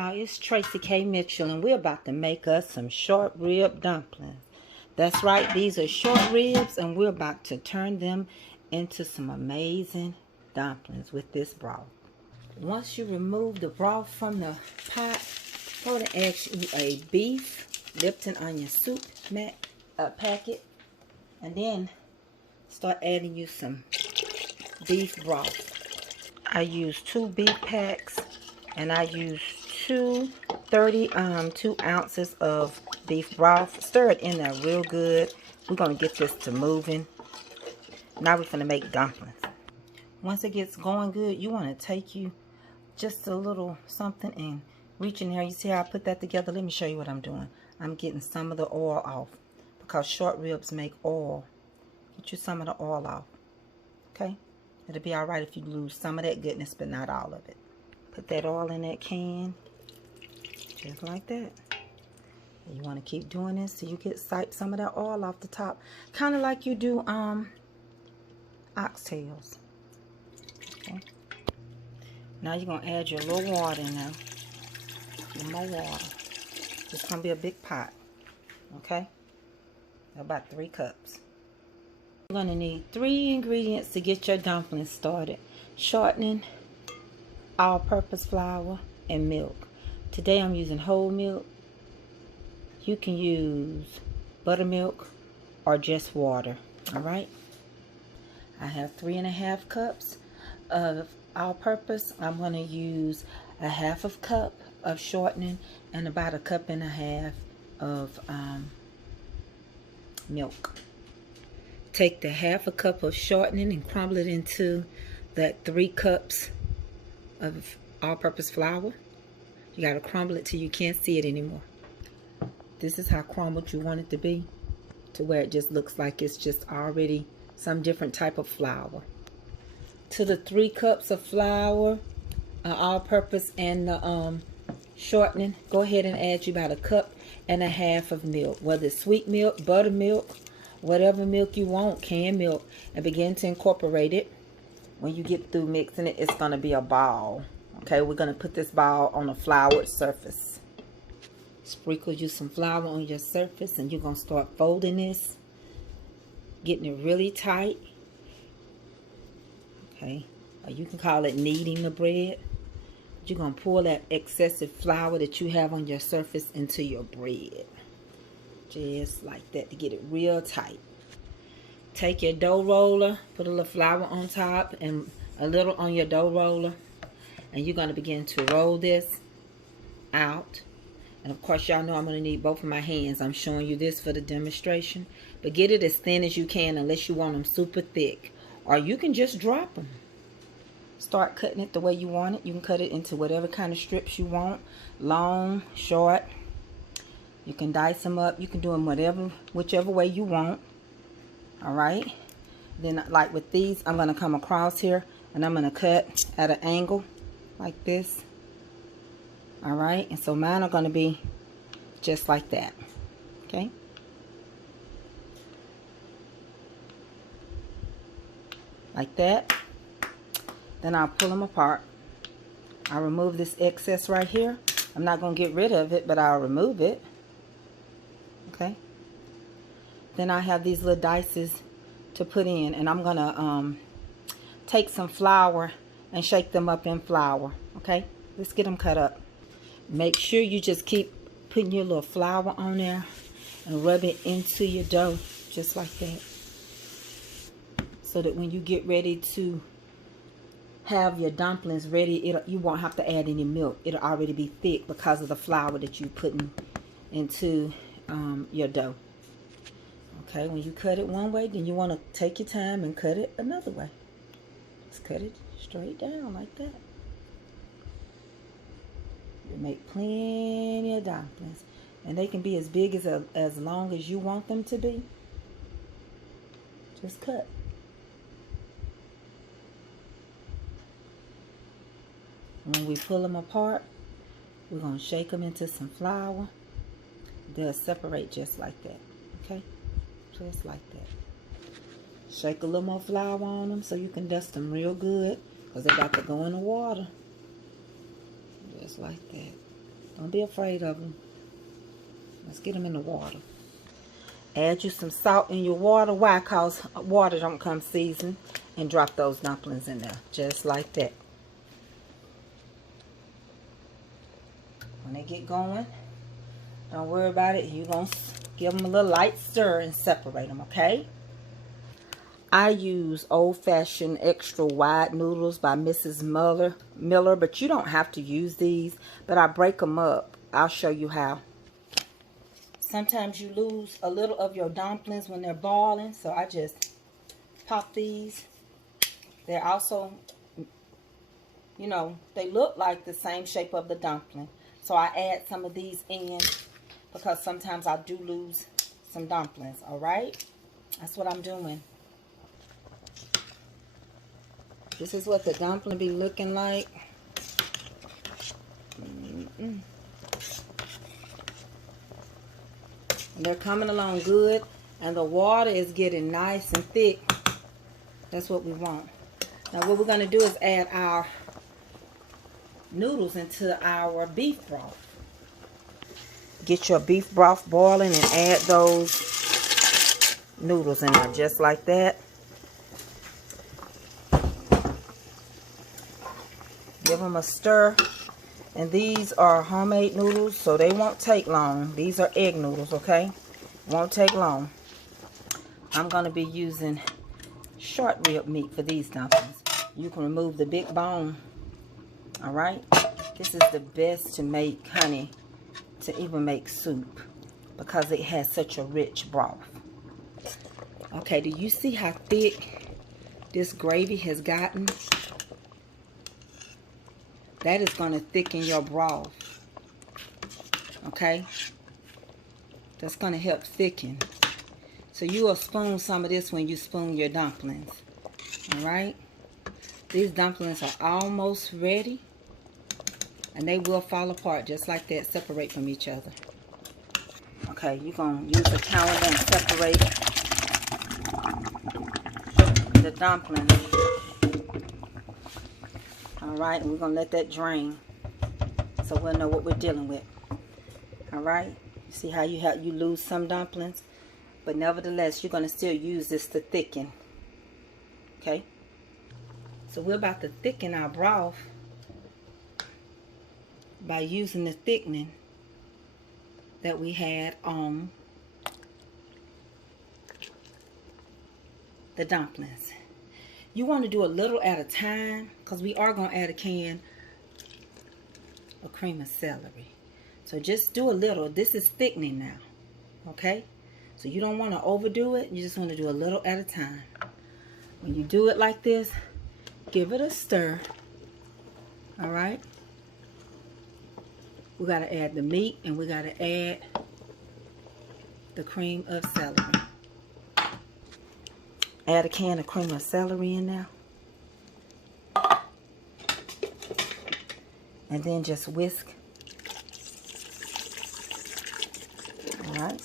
Now it's Tracy K. Mitchell, and we're about to make us some short rib dumplings. That's right, these are short ribs, and we're about to turn them into some amazing dumplings with this broth. Once you remove the broth from the pot, go to add you a beef Lipton onion soup packet, and then start adding you some beef broth. I use 2 beef packs, and I use 2 ounces of beef broth. Stir it in there real good. We're going to get this to moving. Now we're going to make dumplings. Once it gets going good, you want to take you just a little something and reach in there. You see how I put that together? Let me show you what I'm doing. I'm getting some of the oil off because short ribs make oil. Get you some of the oil off. Okay? It'll be alright if you lose some of that goodness, but not all of it. Put that oil in that can. Just like that. And you want to keep doing this so you get some of that oil off the top. Kind of like you do oxtails. Okay. Now you're going to add your little water in there. A little more water. It's going to be a big pot. Okay? About 3 cups. You're going to need 3 ingredients to get your dumplings started. Shortening, all-purpose flour, and milk. Today I'm using whole milk. You can use buttermilk or just water. Alright? I have 3.5 cups of all-purpose. I'm going to use a 1/2 cup of shortening and about 1.5 cups of milk. Take the 1/2 cup of shortening and crumble it into that 3 cups of all-purpose flour. You got to crumble it till you can't see it anymore. This is how crumbled you want it to be, to where it just looks like it's just already some different type of flour. To the 3 cups of flour, all-purpose, and the shortening, go ahead and add you about 1.5 cups of milk, whether it's sweet milk, buttermilk, whatever milk you want, canned milk, and begin to incorporate it. When you get through mixing it, it's going to be a ball. Okay, we're going to put this ball on a floured surface. Sprinkle you some flour on your surface, and you're going to start folding this, getting it really tight. Okay, or you can call it kneading the bread. You're going to pour that excessive flour that you have on your surface into your bread. Just like that, to get it real tight. Take your dough roller, put a little flour on top and a little on your dough roller, and you're going to begin to roll this out. And of course, y'all know I'm going to need both of my hands. I'm showing you this for the demonstration, but get it as thin as you can unless you want them super thick, or you can just drop them. Start cutting it the way you want it. You can cut it into whatever kind of strips you want, long, short. You can dice them up. You can do them whichever way you want. Alright. Then like with these, I'm going to come across here and I'm going to cut at an angle like this. Alright. And so mine are going to be just like that. Okay. Like that. Then I'll pull them apart. I'll remove this excess right here. I'm not going to get rid of it, but I'll remove it. Okay. Then I have these little dices to put in, and I'm gonna take some flour and shake them up in flour. Okay, let's get them cut up. Make sure you just keep putting your little flour on there and rub it into your dough just like that, so that when you get ready to have your dumplings ready, you won't have to add any milk. It'll already be thick because of the flour that you're putting into your dough. Okay, when you cut it one way, then you want to take your time and cut it another way. Just cut it straight down like that. You make plenty of dumplings, and they can be as big as long as you want them to be. Just cut. When we pull them apart, we're going to shake them into some flour. They'll separate just like that. Okay? Just like that. Shake a little more flour on them so you can dust them real good, because they're about to go in the water. Just like that. Don't be afraid of them. Let's get them in the water. Add you some salt in your water. Why? Because water don't come seasoned. And drop those dumplings in there. Just like that. When they get going, don't worry about it. You're going to give them a little light stir and separate them, okay? I use old-fashioned extra wide noodles by Mrs. Miller, but you don't have to use these. But I break them up. I'll show you how. Sometimes you lose a little of your dumplings when they're boiling, so I just pop these. They're also, you know, they look like the same shape of the dumpling. So I add some of these in because sometimes I do lose some dumplings, all right? That's what I'm doing. This is what the dumpling be looking like. And they're coming along good, and the water is getting nice and thick. That's what we want. Now what we're going to do is add our noodles into our beef broth. Get your beef broth boiling and add those noodles in there just like that. Give them a stir. And these are homemade noodles, so they won't take long. These are egg noodles, okay? Won't take long. I'm going to be using short rib meat for these dumplings. You can remove the big bone. All right? This is the best to make, honey, to even make soup because it has such a rich broth. Okay, do you see how thick this gravy has gotten? That is going to thicken your broth. Okay? That's going to help thicken. So you will spoon some of this when you spoon your dumplings. Alright? These dumplings are almost ready. And they will fall apart just like that. Separate from each other. Okay, you're going to use a calendar and separate the dumplings. Alright, and we're going to let that drain so we'll know what we're dealing with. Alright, see how you lose some dumplings? But nevertheless, you're going to still use this to thicken. Okay? So we're about to thicken our broth by using the thickening that we had on the dumplings. You want to do a little at a time because we are going to add a can of cream of celery. So just do a little. This is thickening now. Okay? So you don't want to overdo it. You just want to do a little at a time. When you do it like this, give it a stir. Alright? We got to add the meat and we got to add the cream of celery. Add a can of cream of celery in there. And then just whisk. Alright.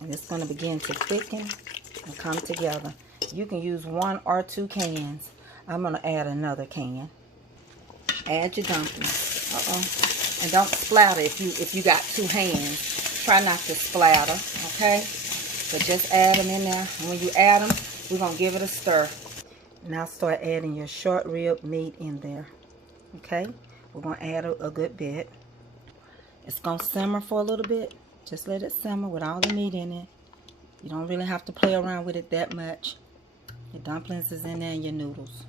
And it's going to begin to thicken and come together. You can use 1 or 2 cans. I'm going to add another can. Add your dumplings. And don't splatter if you got 2 hands. Try not to splatter, okay? But just add them in there. And when you add them, we're going to give it a stir. Now start adding your short rib meat in there, okay? We're going to add a good bit. It's going to simmer for a little bit. Just let it simmer with all the meat in it. You don't really have to play around with it that much. Your dumplings is in there and your noodles.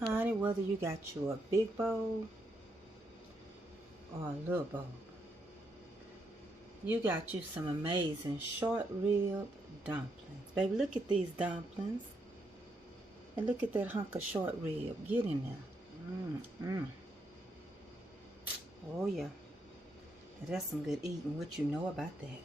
Honey, whether you got you a big bowl or a little bowl, you got you some amazing short rib dumplings. Baby, look at these dumplings. And look at that hunk of short rib. Get in there. Oh, yeah. Now, that's some good eating. What you know about that?